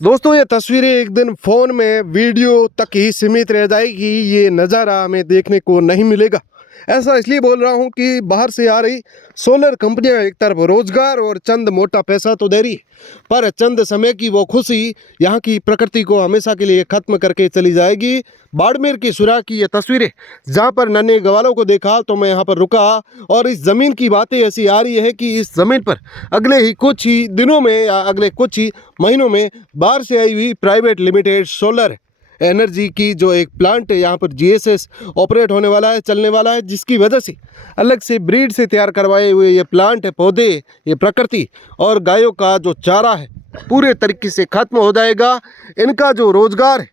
दोस्तों ये तस्वीरें एक दिन फ़ोन में वीडियो तक ही सीमित रह जाएगी, ये नज़ारा हमें देखने को नहीं मिलेगा। ऐसा इसलिए बोल रहा हूँ कि बाहर से आ रही सोलर कंपनियां एक तरफ रोज़गार और चंद मोटा पैसा तो दे रही है, पर चंद समय की वो खुशी यहाँ की प्रकृति को हमेशा के लिए ख़त्म करके चली जाएगी। बाड़मेर की सुराह की ये तस्वीरें, जहाँ पर नन्हे गवालों को देखा तो मैं यहाँ पर रुका और इस ज़मीन की बातें ऐसी आ रही है कि इस ज़मीन पर अगले ही कुछ ही दिनों में या अगले कुछ ही महीनों में बाहर से आई हुई प्राइवेट लिमिटेड सोलर एनर्जी की जो एक प्लांट है यहाँ पर जीएसएस ऑपरेट होने वाला है, चलने वाला है, जिसकी वजह से अलग से ब्रीड से तैयार करवाए हुए ये प्लांट है, पौधे, ये प्रकृति और गायों का जो चारा है पूरे तरीके से ख़त्म हो जाएगा। इनका जो रोज़गार है,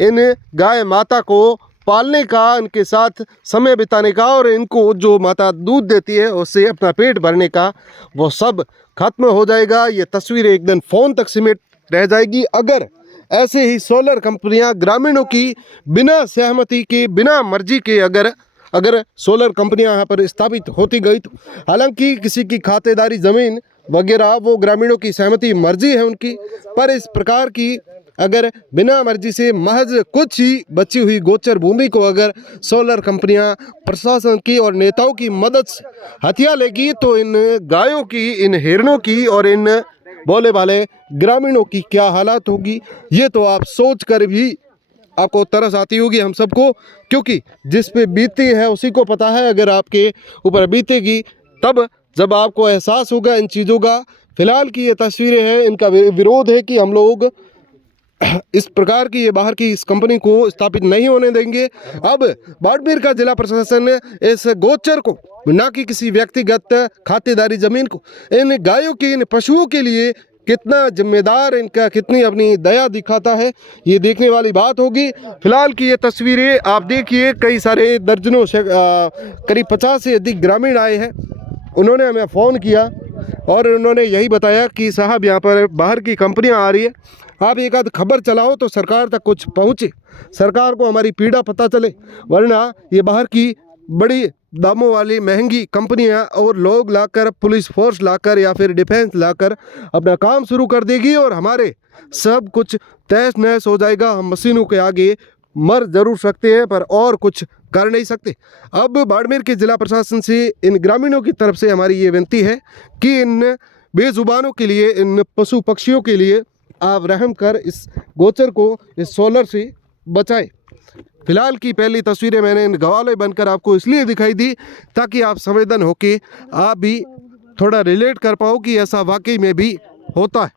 इन गाय माता को पालने का, इनके साथ समय बिताने का और इनको जो माता दूध देती है उससे अपना पेट भरने का, वो सब खत्म हो जाएगा। ये तस्वीर एक दिन फ़ोन तक सीमित रह जाएगी अगर ऐसे ही सोलर कंपनियां ग्रामीणों की बिना सहमति के, बिना मर्जी के अगर सोलर कंपनियां यहाँ पर स्थापित होती गई तो। हालांकि किसी की खातेदारी ज़मीन वगैरह वो ग्रामीणों की सहमति मर्जी है उनकी, पर इस प्रकार की अगर बिना मर्जी से महज कुछ ही बची हुई गोचर भूमि को अगर सोलर कंपनियां प्रशासन की और नेताओं की मदद से हथिया लेगी तो इन गायों की, इन हिरणों की और इन बोले वाले ग्रामीणों की क्या हालत होगी, ये तो आप सोच कर भी आपको तरस आती होगी हम सबको, क्योंकि जिस पे बीती है उसी को पता है। अगर आपके ऊपर बीतेगी तब जब आपको एहसास होगा इन चीज़ों का। फिलहाल की ये तस्वीरें हैं, इनका विरोध है कि हम लोग इस प्रकार की, ये बाहर की इस कंपनी को स्थापित नहीं होने देंगे। अब बाड़मेर का जिला प्रशासन इस गोचर को, ना कि किसी व्यक्तिगत खातेदारी ज़मीन को, इन गायों की, इन पशुओं के लिए कितना जिम्मेदार, इनका कितनी अपनी दया दिखाता है, ये देखने वाली बात होगी। फिलहाल की ये तस्वीरें आप देखिए, कई सारे दर्जनों से करीब 50 से अधिक ग्रामीण आए हैं। उन्होंने हमें फ़ोन किया और उन्होंने यही बताया कि साहब यहाँ पर बाहर की कंपनियाँ आ रही है, आप एक आध खबर चलाओ तो सरकार तक कुछ पहुँचे, सरकार को हमारी पीड़ा पता चले, वरना ये बाहर की बड़ी दामों वाली महंगी कंपनियां और लोग लाकर, पुलिस फोर्स लाकर या फिर डिफेंस लाकर अपना काम शुरू कर देगी और हमारे सब कुछ तहस नहस हो जाएगा। हम मशीनों के आगे मर जरूर सकते हैं पर और कुछ कर नहीं सकते। अब बाड़मेर के जिला प्रशासन से इन ग्रामीणों की तरफ से हमारी ये विनती है कि इन बेजुबानों के लिए, इन पशु पक्षियों के लिए आप रहम कर इस गोचर को इस सोलर से बचाएं। फिलहाल की पहली तस्वीरें मैंने इन गवाले बनकर आपको इसलिए दिखाई दी ताकि आप संवेदन होके आप भी थोड़ा रिलेट कर पाओ कि ऐसा वाकई में भी होता है।